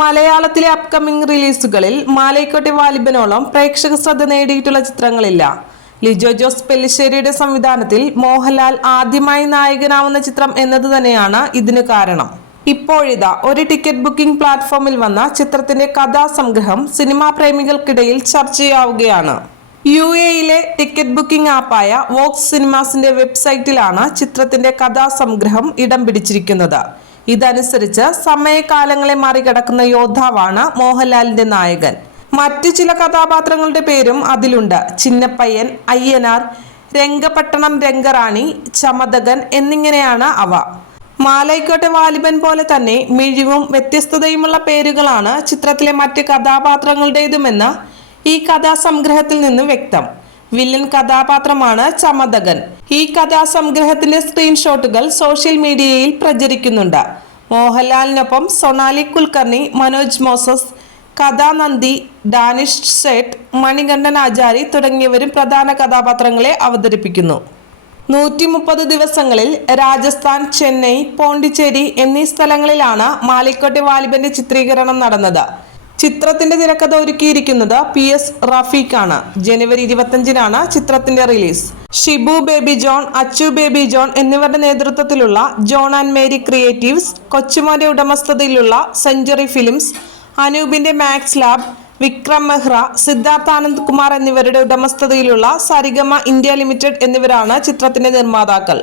മലയാളത്തിലെ അപ്കമിംഗ് റിലീസുകളിൽ മാലയ്ക്കോട്ടെ വാലിബനോളം പ്രേക്ഷക ശ്രദ്ധ നേടിയിട്ടുള്ള ചിത്രങ്ങളില്ല. ലിജോ ജോസ് പെല്ലിശ്ശേരിയുടെ സംവിധാനത്തിൽ മോഹൻലാൽ ആദ്യമായി നായകനാവുന്ന ചിത്രം എന്നത് തന്നെയാണ് ഇതിനു കാരണം. ഇപ്പോഴിതാ ഒരു ടിക്കറ്റ് ബുക്കിംഗ് പ്ലാറ്റ്ഫോമിൽ വന്ന ചിത്രത്തിന്റെ കഥാസംഗ്രഹം സിനിമാ പ്രേമികൾക്കിടയിൽ ചർച്ചയാവുകയാണ് യു എയിലെ ടിക്കറ്റ് ബുക്കിംഗ് ആപ്പായ വോക്സ് സിനിമാസിന്റെ വെബ്സൈറ്റിലാണ് ചിത്രത്തിന്റെ കഥാസംഗ്രഹം ഇടം പിടിച്ചിരിക്കുന്നത്. ഇതനുസരിച്ച് സമയകാലങ്ങളെ മറികടക്കുന്ന യോദ്ധാവാണ് മോഹൻലാലിന്റെ നായകൻ. മറ്റു ചില കഥാപാത്രങ്ങളുടെ പേരും അതിലുണ്ട്. ചിന്നപ്പയ്യൻ അയ്യനാർ രംഗപട്ടണം രംഗറാണി ചമതകൻ എന്നിങ്ങനെയാണ് അവ. മാലൈക്കോട്ടെ വാലിബൻ പോലെ തന്നെ മിഴിവും വ്യത്യസ്തതയുമുള്ള പേരുകളാണ് ചിത്രത്തിലെ മറ്റ് കഥാപാത്രങ്ങളുടേതുമെന്ന് ഈ കഥാസംഗ്രഹത്തിൽ നിന്നും വ്യക്തം. വില്ലൻ കഥാപാത്രമാണ് ചമതകൻ. ഈ കഥാസംഗ്രഹത്തിന്റെ സ്ക്രീൻഷോട്ടുകൾ സോഷ്യൽ മീഡിയയിൽ പ്രചരിക്കുന്നുണ്ട്. മോഹൻലാലിനൊപ്പം സൊണാലി കുൽക്കർണി മനോജ് മോസസ് കഥാനന്ദി ഡാനിഷ് സേട്ട് മണികണ്ഠൻ ആചാരി തുടങ്ങിയവരും പ്രധാന കഥാപാത്രങ്ങളെ അവതരിപ്പിക്കുന്നു. നൂറ്റി മുപ്പത് ദിവസങ്ങളിൽ രാജസ്ഥാൻ ചെന്നൈ പോണ്ടിച്ചേരി എന്നീ സ്ഥലങ്ങളിലാണ് മാലിക്കോട്ടെ വാലിബന്റെ ചിത്രീകരണം നടന്നത്. ചിത്രത്തിന്റെ തിരക്കഥ ഒരുക്കിയിരിക്കുന്നത് പി എസ് റഫീഖാണ് ജനുവരി ഇരുപത്തഞ്ചിനാണ് ചിത്രത്തിന്റെ release. Shibu baby John Achu baby John എന്നിവരുടെ നേതൃത്വത്തിലുള്ള ജോൺ ആൻഡ് മേരി ക്രിയേറ്റീവ്സ് കൊച്ചുമോന്റെ ഉടമസ്ഥതയിലുള്ള സെഞ്ചുറി ഫിലിംസ് അനൂപിന്റെ മാക്സ് ലാബ് വിക്രം മെഹ്റ സിദ്ധാർത്ഥ് ആനന്ദ് കുമാർ എന്നിവരുടെ ഉടമസ്ഥതയിലുള്ള സരിഗമ ഇന്ത്യ ലിമിറ്റഡ് എന്നിവരാണ് ചിത്രത്തിന്റെ നിർമ്മാതാക്കൾ.